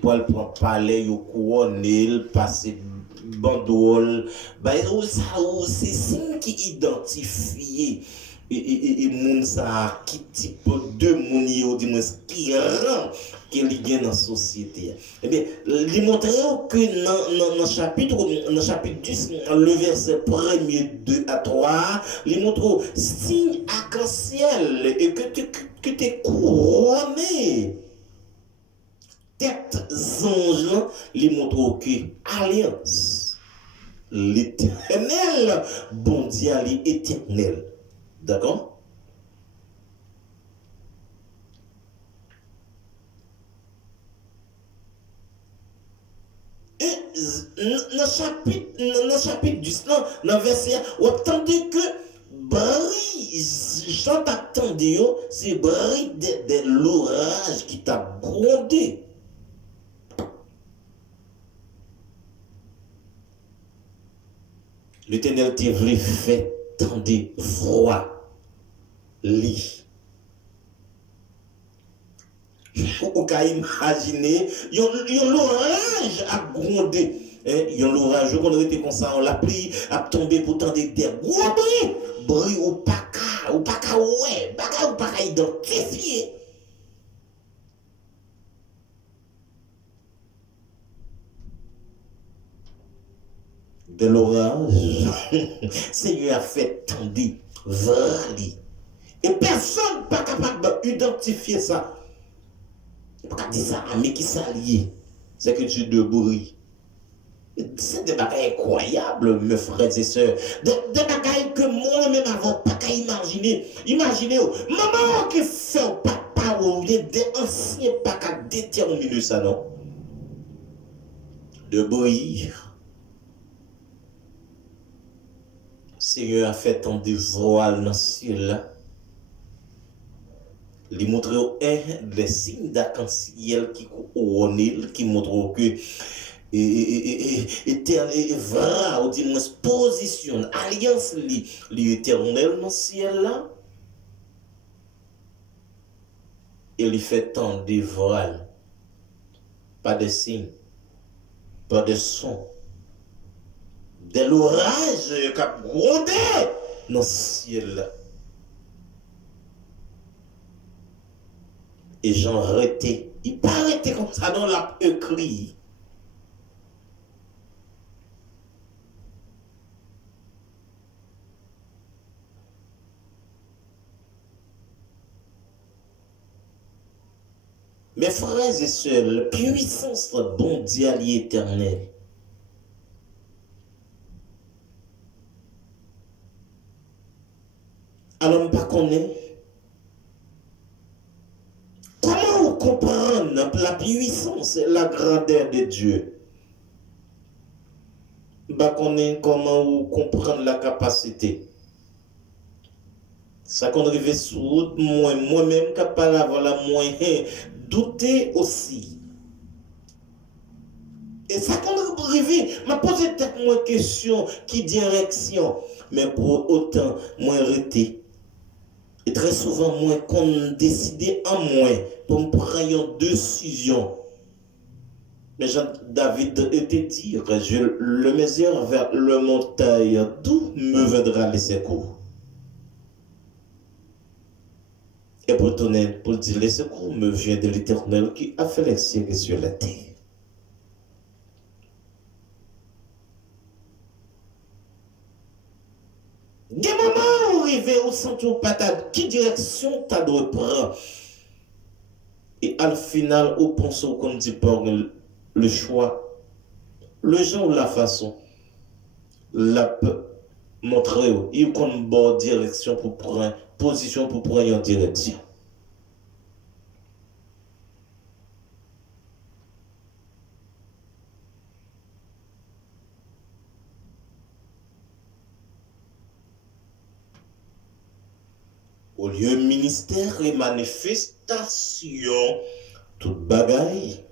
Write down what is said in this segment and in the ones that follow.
pour le parler, au couronner, passer banderole, bah, c'est signe qui identifie et moun ça qui type de moun yo dis moi qui rend qu'il y a dans la société. Eh bien, il montre que dans chapitre 10, le verset 1er 2 à 3, il montre signe arc-en-ciel et que tu es couronné. Tête ange, il montre que alliance, l'éternel, bon Dieu, l'éternel. D'accord? Et dans le chapitre 10, dans le verset, on attendait que Jean t'attendait, c'est bris de l'orage qui t'a grondé. L'Éternel t'a voulu faire tendre froid. Li. Ou ka imaginer, yon l'orage a grondé. Yon l'orage, qu'on était comme ça, on l'a pris, a tombé pour tendre des gros bris ou pas ouais, ou pas identifier. De l'orage, Seigneur a fait tendre vrali. Et personne n'est pas capable d'identifier ça. Il pas dire ça, mais qui s'allie. C'est que tu de bruit. C'est des bagailles incroyables, mes frères et sœurs. Des bagailles que moi-même avant pas qu'à imaginer. Imaginez, maman qui fait papa ou des anciens pas qu'à déterminer ça, non? De bruit. Seigneur a fait tant de voiles dans le ciel. Il montre les signes d'arc-en-ciel qui couronnent, qui montrent que éternel, ou dit position, alliance l'éternel dans le ciel là. Et il fait tant de voiles, pas de signes, pas de son, de l'orage qui a grondé dans le ciel là. Et Jean arrêté. Il pas arrêté comme ça dans la écrit. Mes frères et sœurs, la puissance mondiale et éternelle. Alors, on ne connaît pas. Comment comprendre la puissance et la grandeur de Dieu? Bah, comment comprendre la capacité? Ça qu'on arrive sous moi-même capable d'avoir la moyen douter aussi. Et ça qu'on arrive, m'a posé tête moi question qui direction, mais pour autant moi arrêter. Et très souvent, moi, qu'on décide en moi pour me prendre une décision. Mais Jean-David était dit, je le mesure vers le montagne, d'où me viendra les secours. Et pour tourner, pour dire, les secours me viennent de l'Éternel qui a fait les cieux sur la terre. Des moments où arriver au centre patate, qui direction tu dois prendre? Et à la finale, au pensons qu'on dit pas le choix, le genre ou la façon, la montrer, il y a une bonne direction pour prendre, position pour prendre une direction. Au lieu ministère et manifestation, toute bagaille,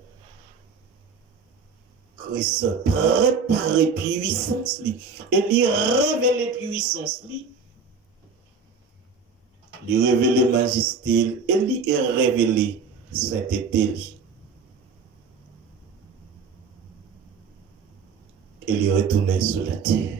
Christ prépare puissance et il révèle puissance il révèle majesté et il révèle sainteté. il est retourné sur la terre.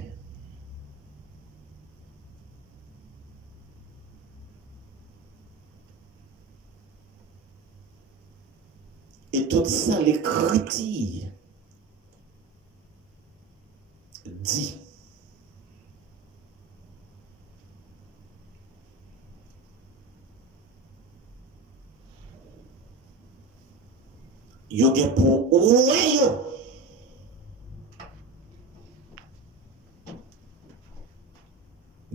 Et tout ça, l'Écriture dit yo gen pour ouais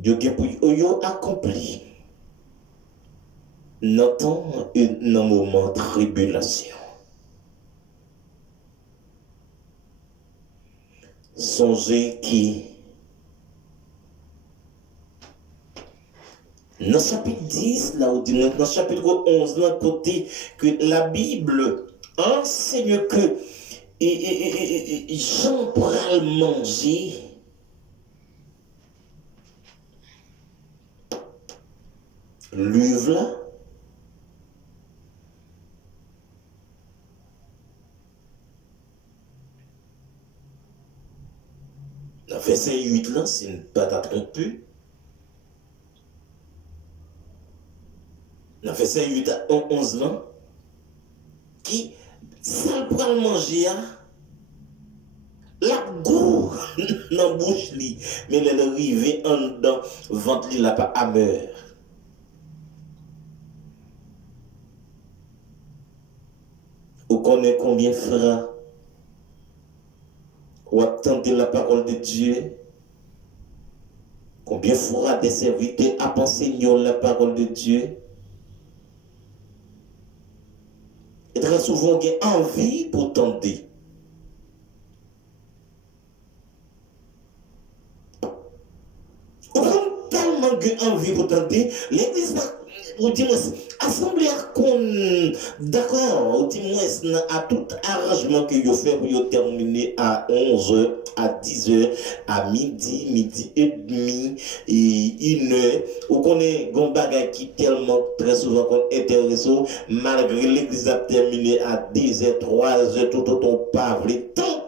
yo gen pour yo accompli dans temps et dans moment de tribulation. Songez qui dans le chapitre 10, là où dit, dans le chapitre 11, là, côté que la Bible enseigne que Jean pourra manger l'uve là. Dans verset 8 là, c'est une patate trompue. Dans verset 8 à 11 là, qui ça pourra manger la goût dans bouche li, mais elle est arrivée en dedans ventre li la pas amère. Vous connaissez combien frères ou attendez la parole de Dieu? Combien frères des serviteurs à penser la parole de Dieu? Et très souvent, on a envie pour tenter. On a tellement envie pour tenter. L'église, ou dis-moi, assemblée d'accord, ou dis-moi, à tout arrangement que vous faites pour terminer à 11h, à 10h, à midi et demi, et 1h, ou qu'on est un bagage qui tellement très souvent intéressant, malgré l'église a terminé à 10h, 3h, tout autant pas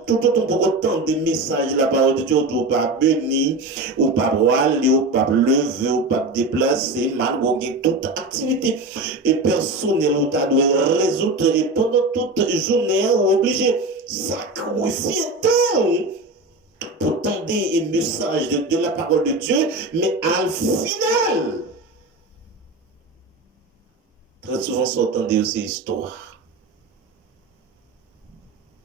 tout autant pour autant de messages, la parole de Dieu, ou pas béni, ou pas aller, ou pas lever, ou pas déplacer, malgré toute activité et personnelle, ou tu dois résoudre, et pendant toute journée, ou obligé sacrifier temps pour tendre un message de la parole de Dieu, mais à le final, très souvent, on entend ces histoires.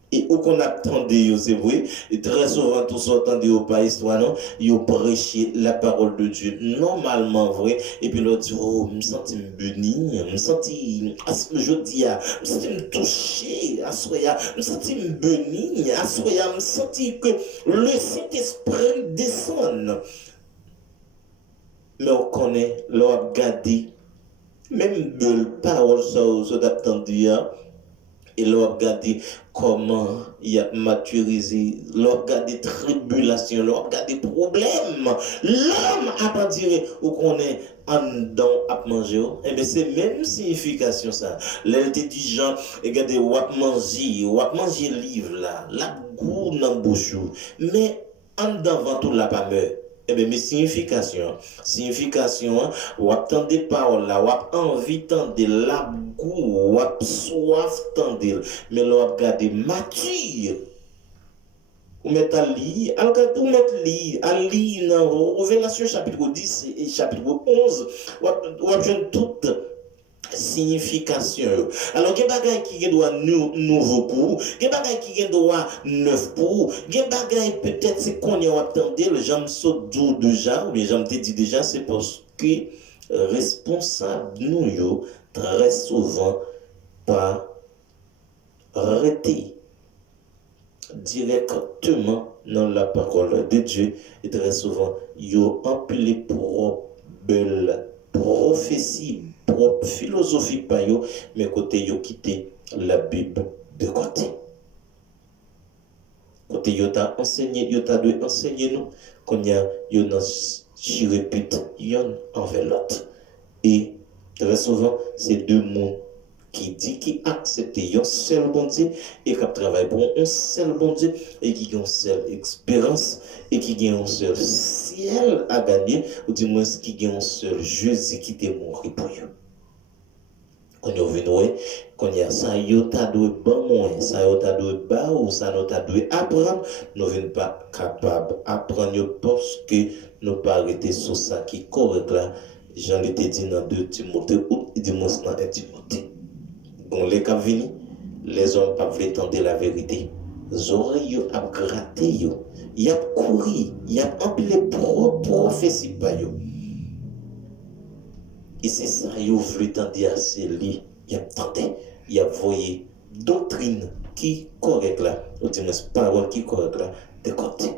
Et où qu'on attendait, c'est vrai, et très souvent, tout ça attendait au pas histoire, non, ils prêché la parole de Dieu, normalement vrai, et puis l'autre dit, oh, je me sens béni, je me sens, je dis, je me sens touché, je me sens béni, je me sens que le Saint-Esprit descend. Mais on connaît, l'on a gardé, même de la parole, ça d'attendu, et l'on regarde comment il a maturisé, l'on regarde tribulations, l'on regarde problèmes. L'homme a pas dit ou qu'on est en dedans à manger. Et bien c'est même signification ça. L'intelligent, regardez, ou à manger livre là, la goût dans la bouche. Mais en dedans, ventre la pas meurt. Eh bien, mes significations, ou attendre des paroles là, ou envie tendre la goût, ou soif tendre, mais l'on regarder mature. Ou mettre à lire, ou mettre à lire dans Révélation chapitre 10 et chapitre 11, ou apprendre toute signification. Alors, il y a des bagages qui doivent nouveau pour, il y a des bagages qui doivent neuf pour, il y a des bagages peut-être c'est qu'on y a attendu, le j'aime saut déjà, ou bien j'aime te dit déjà, c'est parce que responsable nous, très souvent, pas arrêter directement dans la parole de Dieu, et très souvent, yo empilé pour belle prophétie, propre philosophie pas yo, mais côté yo quitté la Bible de côté. Côté yo t'a enseigné, yo t'a dû enseigner nous qu'on y a yo dans chi répète yon envers l'autre. Et très souvent c'est deux mondes qui dit qui accepte un seul bon Dieu et qui travaille pour un seul bon Dieu et qui a une seule espérance et qui a un seul ciel à gagner ou du moins qui a un seul Jésus qui est mort pour eux. Quand on vient quand il y a ça, il t'a doué bon moins, ça il t'a doué bas ou ça nous t'a doué apprendre, nous ne pas capable d'apprendre parce que nous pas arrêter sur ça qui est correct là. J'en ai dit dans 2 Timothée ou dimanche dans 1 Timothée. Bon, les cas venus, les hommes pas voulu tenter la vérité. Les oreilles a gratté yo, y a couru, y a empilé prophétie pa yo. Et c'est ça, il voulu tenter à lui, il a tenté, il a voyé doctrine qui correcte là, ou du moins parole qui correcte là, de côté.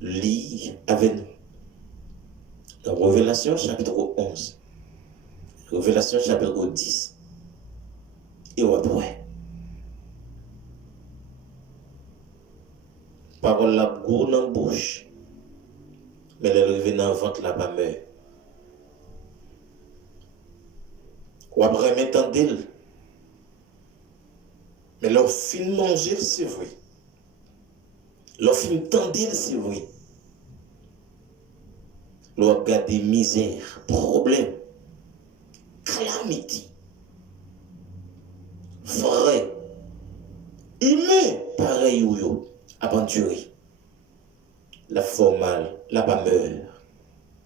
Lis avec nous. Dans Révélation chapitre 11, Révélation chapitre 10, et après, parole la gourde dans la bouche, mais elle est dans le ventre la pas meurt. Ou après m'entendre, mais leur film manger c'est vrai. Leur film tendre c'est vrai. Leur regarder misère, problème, calamité, vrai, humain, pareil ou yo, aventuré. La formale, la pas meurt,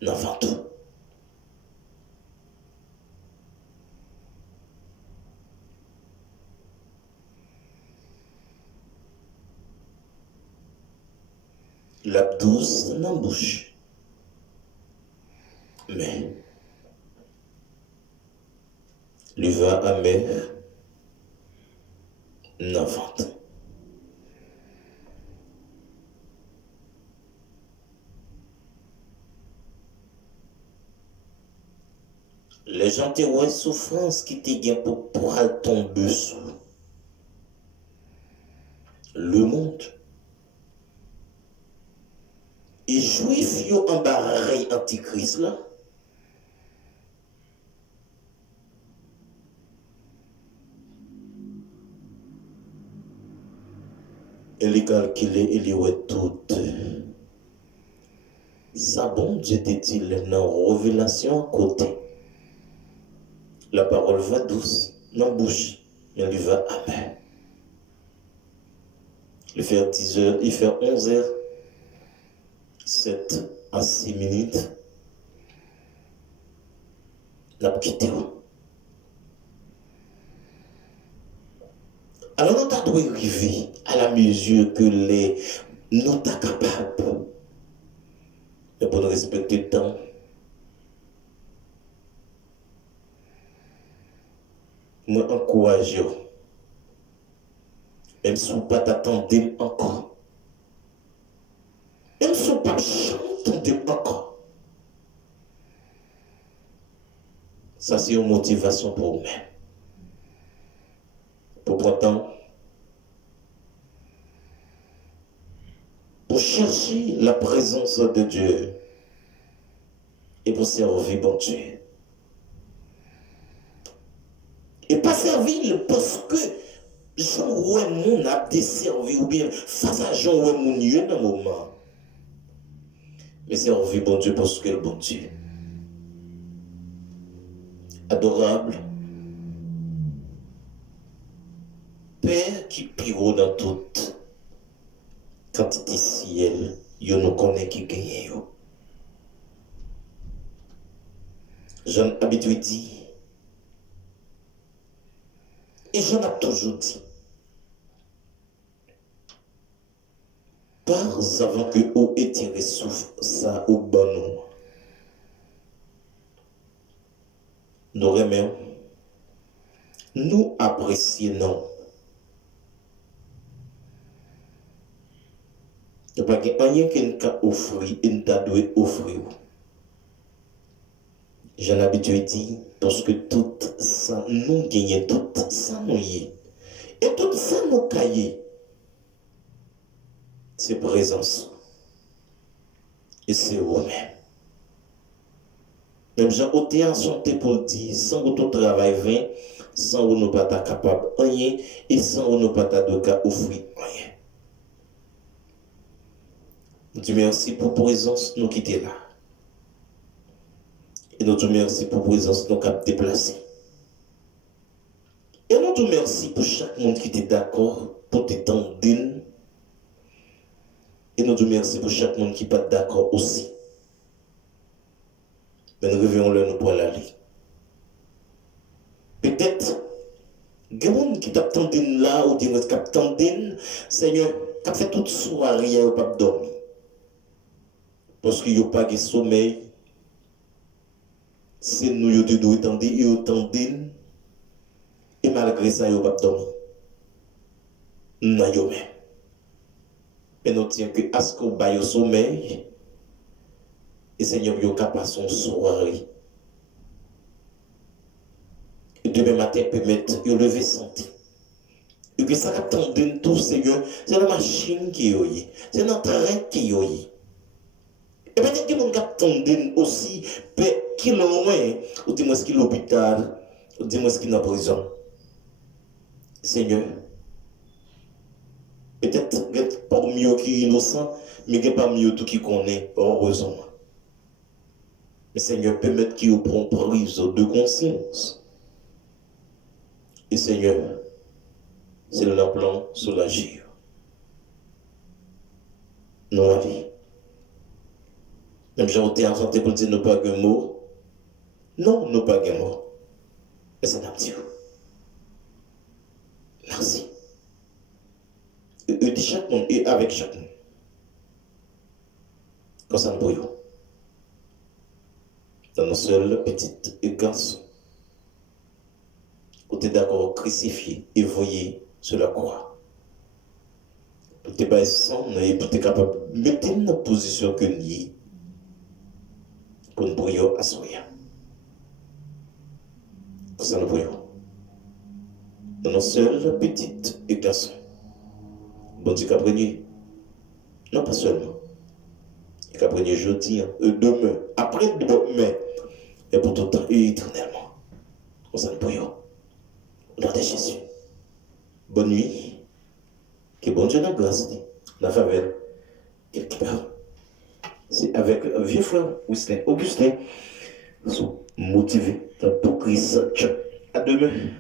n'enfant tout. La douce dans la bouche. Mais, le vin amer, n'enfant tout. Les gens te voient souffrance qui te gagne pour tomber sous le monde. Et juif yo embarré antichrist là. Et les calculer, il y a tout. Ça bon Dieu te dit dans révélation à côté. La parole va douce dans la bouche, mais elle va amer. Il fait 10 heures, il fait 11 heures, 7 à 6 minutes. La quitté. Alors nous devons arriver à la mesure que nous sommes capables. Mais pour nous respecter le temps, moi encourage, même si vous ne pas t'attendre encore, même si vous ne pas chanter encore, ça c'est une motivation pour vous-même. Pour prendre temps, pour chercher la présence de Dieu et pour servir bon Dieu. Et pas servir parce que Jean ouais mon a desservi ou bien face à Jean ouais mon Dieu dans le moment. Mais servir bon Dieu parce que le bon Dieu. Adorable. Père qui pire dans toute quantité ciel, yo nous connaît qui gagne yo. J'en habitué dit et j'en ai toujours dit. Par avant que eau étiré souffle ça au bon nous remercions, nous apprécions. Il n'y a pas rien qui nous offre, il t'a dû offrir. J'en ai habitué dit, parce que tout ça nous gagne, tout ça nous y est. Et tout ça nous caille. C'est présence. Et c'est vous-même. Même Jean ôté en santé pour dire, sans votre travail vain, sans vous nous pas capable rien, et sans vous nous pas de cas offrir rien. Nous merci pour la présence nous quitter là. Et nous te merci pour la présence nous cap déplacer. Et nous te merci pour chaque monde qui était d'accord pour t'étendre. Et nous te merci pour chaque monde qui n'est pas d'accord aussi. Mais nous revenons-le nous pour aller. Peut-être, il y a des gens qui t'attendent là, ou des gens qui t'attendent, Seigneur, qui fait toute soirée, ils n'ont pas dormir. Parce qu'ils n'ont pas de sommeil. C'est nous qui devons attendre, ils attendent. Et malgré ça, ils n'ont pas dormir. Non, même. Mais nous disons que à ce qu'on baille au sommeil, et Seigneur, il y a capable son soirée. Et demain matin, peut mettre, il lever santé. Et que ça attend de tout, Seigneur, c'est la machine qui est, c'est notre train qui est. Et peut-être que mon attend aussi, qui loin, ou dis-moi ce qu'il est à l'hôpital, ou dis-moi ce qu'il est en prison. Seigneur, peut-être pas mieux qui est innocent, mais il n'y a pas mieux tout qui connaît, heureusement. Mais Seigneur, permettre qu'il prenne prise de conscience. Et Seigneur, c'est le plan soulager. Non, vie. Même j'ai été en santé pour dire ne pas un mot. Non, ne pas un mot. Mais c'est un petit peu. Merci. Et de chaque monde, et avec chaque monde. Comme ça, nous voyons. Dans nos seuls petits garçons. Où tu es d'accord, crucifié et voyé sur la croix. Pour te battre sans, et pour te capable de mettre dans la position que nous y pour nous prier à soi. Comme ça, nous voyons. Dans nos seuls petits garçons. Bon Dieu, qu'après non pas seulement. Qu'après jeudi, demain, après demain, et pour tout le temps, et éternellement. Comme ça, nous prions. Au nom de Jésus. Bonne nuit. Que bon Dieu nous grâce, la faveur, quelque part. C'est avec un vieux frère, Augustin, motivé dans tout Christ. À demain.